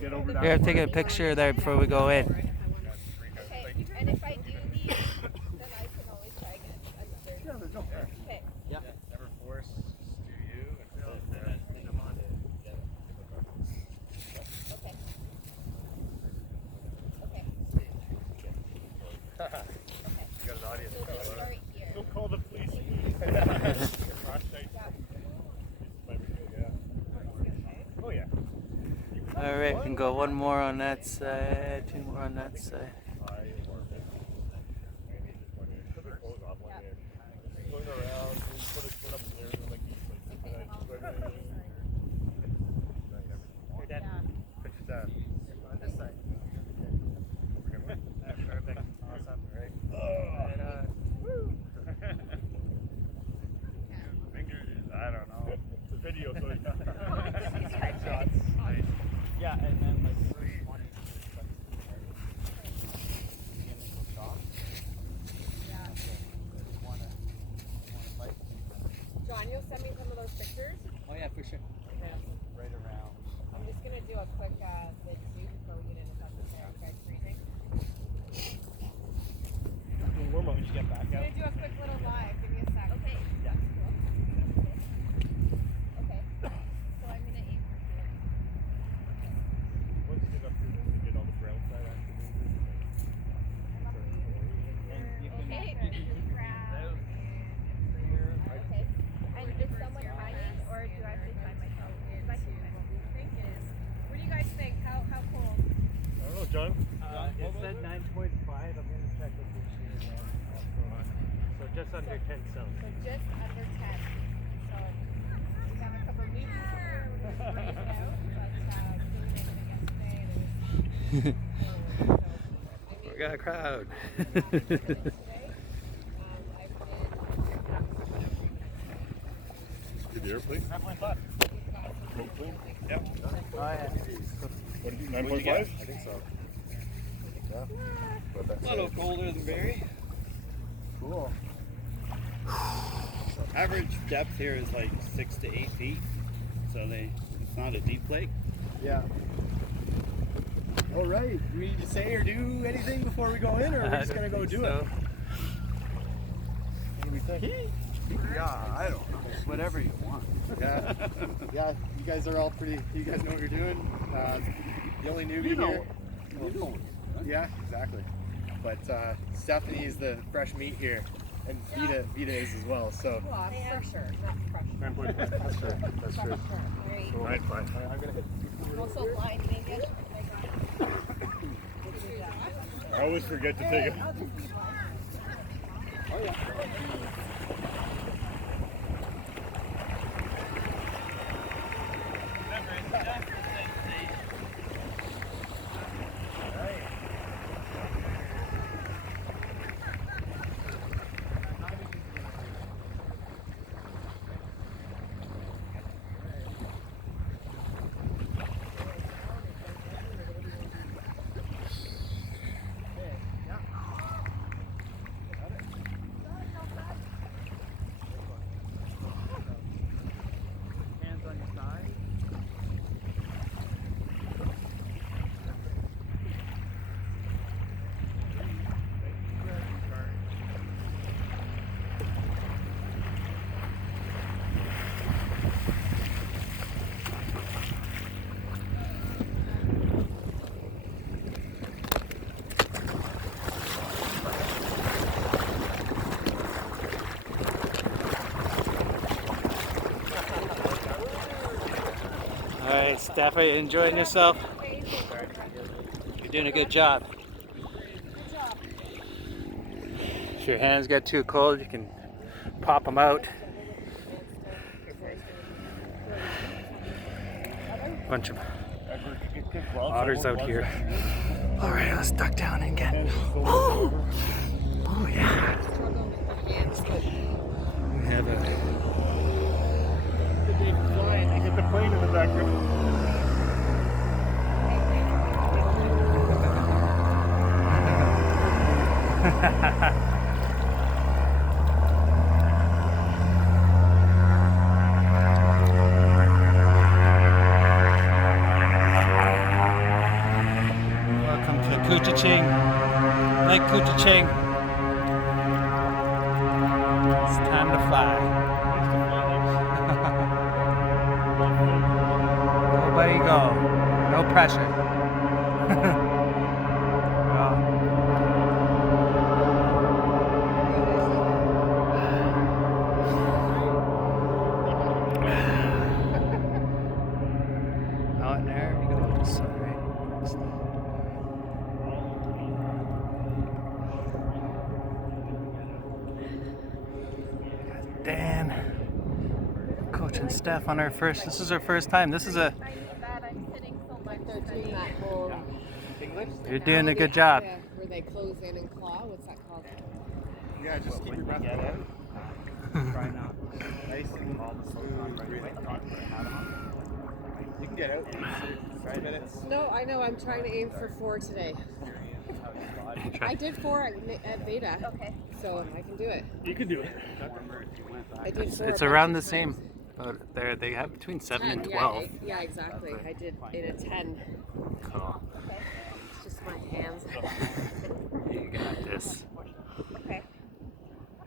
Here, I'm taking a picture there before we go in. Okay, and if I do leave, then I can always try again. Yeah, there's no pressure. Okay. Yeah. Never force to you. Okay. Okay. You got an audience. So we'll start here. Don't call the police. Oh yeah. Alright, we can go one more on that side, two more on that side. I don't know. The video, so Yeah, and then like John, you'll send me some of those pictures? oh yeah, for sure. Right around. I'm just going to do a quick vid too before we get into something there. Okay, freezing. warm up when you get back I'm out. going to do a quick little live. Give me a sec. Okay. Yeah. That's cool. Okay. So I'm going to aim for here. Once you get up here, then we get all the brown side after this. And you can Okay. Okay. And is someone timing, or do I have to time myself? Because I can time. What do you guys think? How cold? I don't know, John. It said 9.5. I'm going to check with you soon. So just under 10 celsius. So just under 10. So we have a couple of movies here. We're just right out, but doing it yesterday. We got a crowd. Good airplane. 9.5. Yep. Oh yeah. What did you, 9.5? What'd you get? I think so. Yeah. But that's A little colder than Barry. cool. Average depth here is like 6 to 8 feet, so it's not a deep lake. Yeah. All right. Do we need to say or do anything before we go in, or are we just going to go do it? What do we think? Yeah, I don't know. Whatever you want. Yeah. Yeah, you guys are all pretty, you guys know what you're doing. The only newbie here. Yeah, exactly. But Stephanie is the fresh meat here, and Vita is as well. So. Well, I'm for sure. Not 9.5. That's true. That's true. Great. 9.5. I'm going to hit. Also blind English. I always forget to take it. Oh, yeah. Hands on your side. Alright, Steph, are you enjoying yourself? You're doing a good job. If your hands get too cold, you can pop them out. Bunch of otters out here. Alright, let's duck down and get. Oh, oh yeah. We have a. Get the plane in the background. Couchiching. Like Couchiching. It's time to fly. Nobody go. No pressure. Well, out in there, you gotta go to the sun, right? Dan, Coach and Steph on our first. This is our first time. This is a. I know that I'm sitting so much. They're doing that whole You're doing a good job. where they close in and claw. What's that called? Yeah, just keep your breath going. Try not. Nice and smooth breathing. You can get out in 5 minutes. No, I know. I'm trying to aim for 4 today. I did 4 at Veda, Okay. so I can do it. You can do it. I did 4. It's around the same. They have between 7 and 12. Yeah, exactly. I did in a 10. Cool. It's just my hands. You got this. Okay.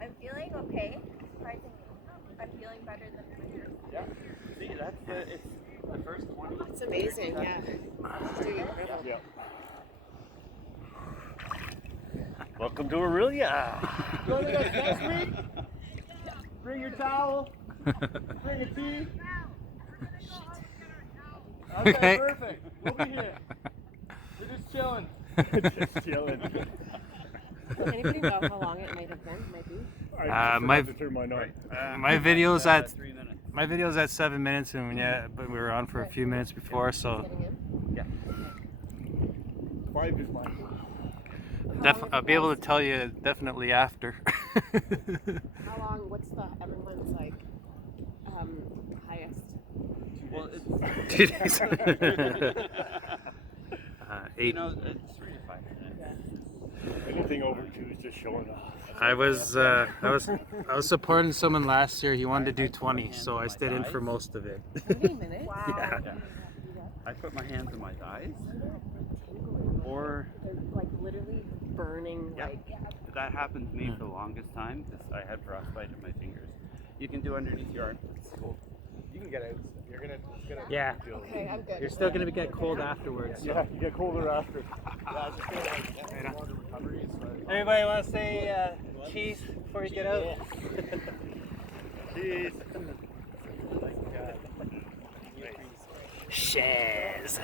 I'm feeling okay. Surprisingly. I'm feeling better than previous. Yeah. See, that's it's the first 20. It's amazing. Yeah. It's doing incredible. Yeah. Welcome to Aurelia. Joining us next week. Bring your towel. Bring a tea. Okay, perfect. We'll be here. We're just chilling. Just chilling. Anybody know how long it might have been? Might be. I just my- forgot to turn mine on. My video's at 3 minutes. my video's at 7 minutes, and yeah, but we were on for a few minutes before, so Getting in. 5 is mine. I'll be able to tell you definitely after. How long? What's the everyone's like highest? Well, it's 2 days. 8. you know, it's 3 to 5 minutes. Anything over 2 is just showing off. I was supporting someone last year. He wanted to do 20, so I stayed in for most of it. 20 minutes? Wow. Yeah. Yeah. I put my hands in my thighs, or They're like literally burning. yeah, Like that happened to me for the longest time because I had frostbite in my fingers. You can do underneath your armpits. Cool. You can get out. It's gonna Yeah. feel okay, I'm good. You're still gonna get cold afterwards. So. Yeah, you get colder after. yeah, it's just gonna like longer recovery. Everybody want to say cheese before you get out? Cheese. Shiz.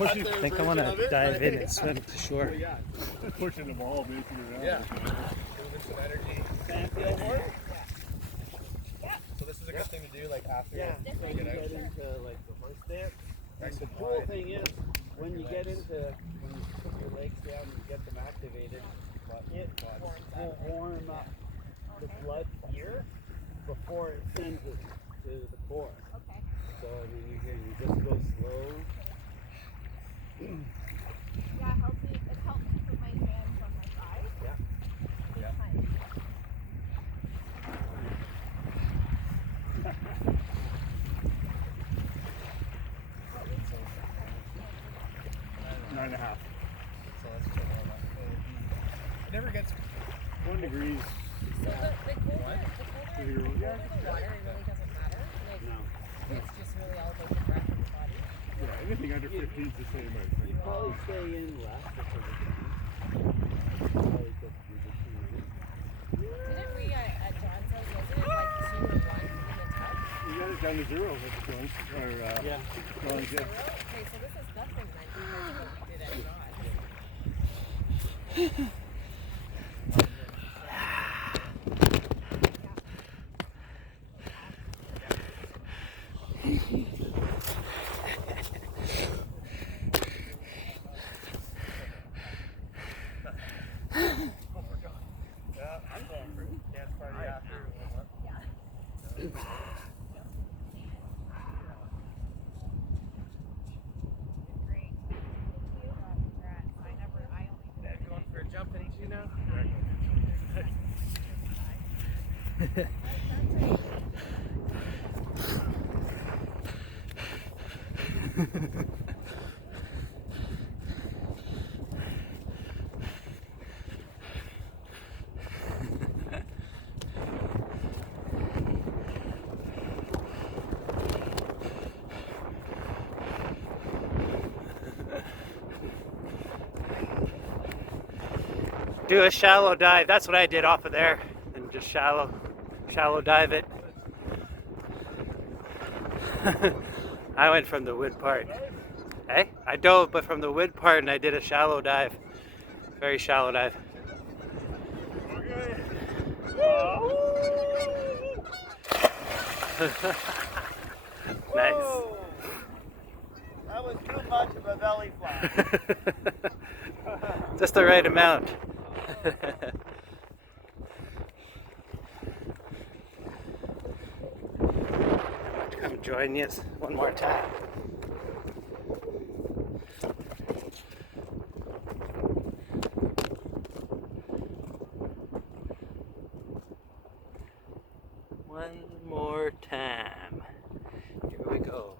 I think I want to dive in and swim to shore. Pushing the ball basically around. Yeah. Moving some energy. So this is a good thing to do like after you get out. into like the horse stance. And the cool thing is when you put your legs down and get them activated, it will warm up the blood here before it sends it to the core. Okay. So I mean, you just go slow. Yeah, it helps me put my hands on my thighs. Yeah. Big Yeah. time. 9.5. So let's check all that. It never gets 1 degree. So the colder Yeah. the water, it really doesn't matter. Like No. it's just really all about the breath of the body. Yeah, anything under 15 is the same, I think. You probably stay in less before you get in. Probably just do the 2 minutes. Didn't we at John's house, wasn't it like 2 and 1 in the tub? You got it down to 0 at the joint. Or, Yeah. John's, yeah. Okay, so this is nothing then compared to what we did at John's. Yeah, I'm going for dance party after. you know? Do a shallow dive. That's what I did off of there. And just shallow dive it. I went from the wood part. Hey, I dove, but from the wood part, and I did a shallow dive. Very shallow dive. Nice. Whoa! That was too much of a belly flop. Just the right amount. I'm about to come join you one more time. One more time. Here we go.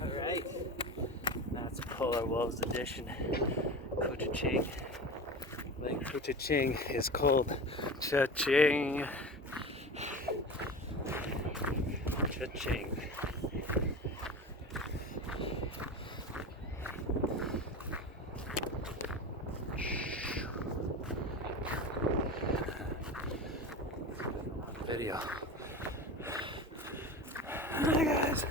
Alright, that's Polar Wolves edition. Couchiching. Lake Couchiching is called Cha-ching. Cha-ching. Video. Hi guys.